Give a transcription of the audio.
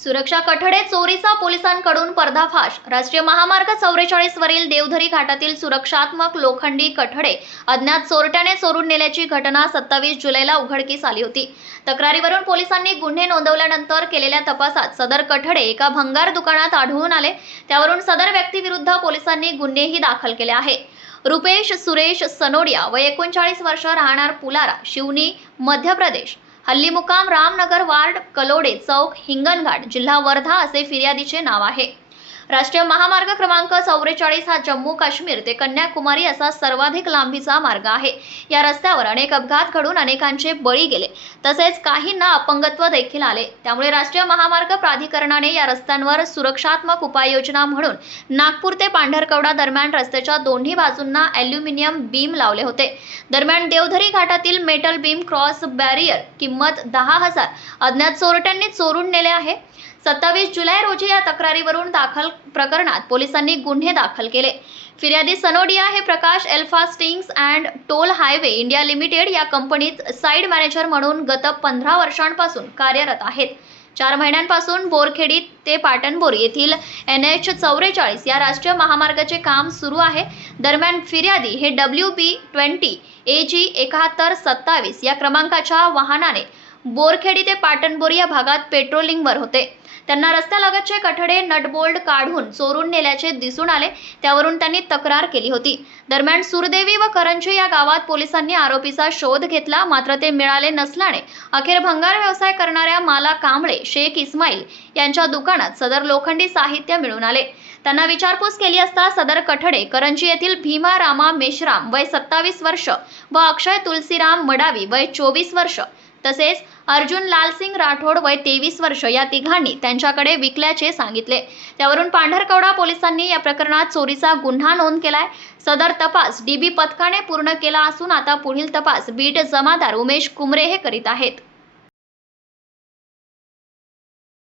सुरक्षा कठडे चोरीचा पोलिसांकडून पर्दाफाश. राष्ट्रीय महामार्ग चौवेचाळीस वरील देवधरी घाटातील सुरक्षात्मक लोखंडी कठडे अज्ञात चोरट्याने चोरून नेल्याची घटना सत्तावीस जुलैला उघडकीस आली होती. तक्रारीवरून पोलिसांनी गुन्हे नोंदवल्यानंतर केलेल्या तपासात सदर कठडे एका भंगार दुकानात आढळून आले. त्यावरून सदर व्यक्तीविरुद्ध पोलिसांनी गुन्हेही दाखल केले आहे. रुपेश सुरेश सनोडिया व एकोणचाळीस वर्ष राहणार पुलारा शिवनी मध्य प्रदेश. हल्ली मुकाम रामनगर वार्ड कलोडे चौक हिंगणघाट जिल्हा वर्धा असे फिर्यादीचे नाव आहे. राष्ट्रीय महामार्ग क्रमांक चौवेचाळीस हा जम्मू काश्मीर ते कन्याकुमारी असा सर्वाधिक लांबीचा मार्ग आहे. या रस्त्यावर अनेक अपघात घडून अनेकांचे बळी गेले. तसेच काहींना अपंगत्व देखील आले. त्यामुळे राष्ट्रीय महामार्ग प्राधिकरणाने या रस्त्यांवर सुरक्षात्मक उपाययोजना म्हणून नागपूर ते पांढरकवडा दरम्यान रस्त्याच्या दोन्ही बाजूंना ॲल्युमिनियम बीम लावले होते. दरम्यान देवधरी घाटातील मेटल बीम क्रॉस बॅरियर किंमत दहा हजार अज्ञात चोरट्यांनी चोरून नेले आहे. सत्तावीस जुलै रोजी या तक्रारीवरून दाखल प्रकरणात पोलिसांनी गुन्हे दाखल केले. फिर्यादी सनोडिया हे Prakash asphaltings and toll highway India limited या कंपनीत साईड मॅनेजर म्हणून गत पंधरा वर्षांपासून कार्यरत आहेत. चार महिन्यांपासून बोरखेडी ते पाटणबोर येथील एन एच चौवेचाळीस या राष्ट्रीय महामार्गाचे काम सुरू आहे. दरम्यान फिर्यादी हे W B twenty A G एकाहत्तर सत्तावीस या क्रमांकाच्या वाहनाने बोरखेडी ते पाटणबोर या भागात पेट्रोलिंगवर होते. त्यांना रस्त्यालगतचे कठडे नटबोल्ड काढून चोरून नेल्याचे दिसून आले. त्यावरून त्यांनी तक्रार केली होती. दरम्यान सुरदेवी व करंजी या गावात पोलिसांनी आरोपीचा शोध घेतला. मात्र ते मिळाले नसल्याने अखेर भंगार व्यवसाय करणाऱ्या माला कांबळे शेख इस्माईल यांच्या दुकानात सदर लोखंडी साहित्य मिळून आले. त्यांना विचारपूस केली असता सदर कठडे करंजी येथील भीमा रामा मेश्राम वय सत्तावीस वर्ष व अक्षय तुलसीराम मडावी वय चोवीस वर्ष तसेच अर्जुन लालसिंग राठोड वय तेवीस वर्ष या तिघांनी त्यांच्याकडे विकल्याचे सांगितले. त्यावरून पांढरकवडा पोलिसांनी या प्रकरणात चोरीचा गुन्हा नोंद केलाय. सदर तपास डीबी पथकाने पूर्ण केला असून आता पुढील तपास बीट जमादार उमेश कुमरे हे करीत आहेत.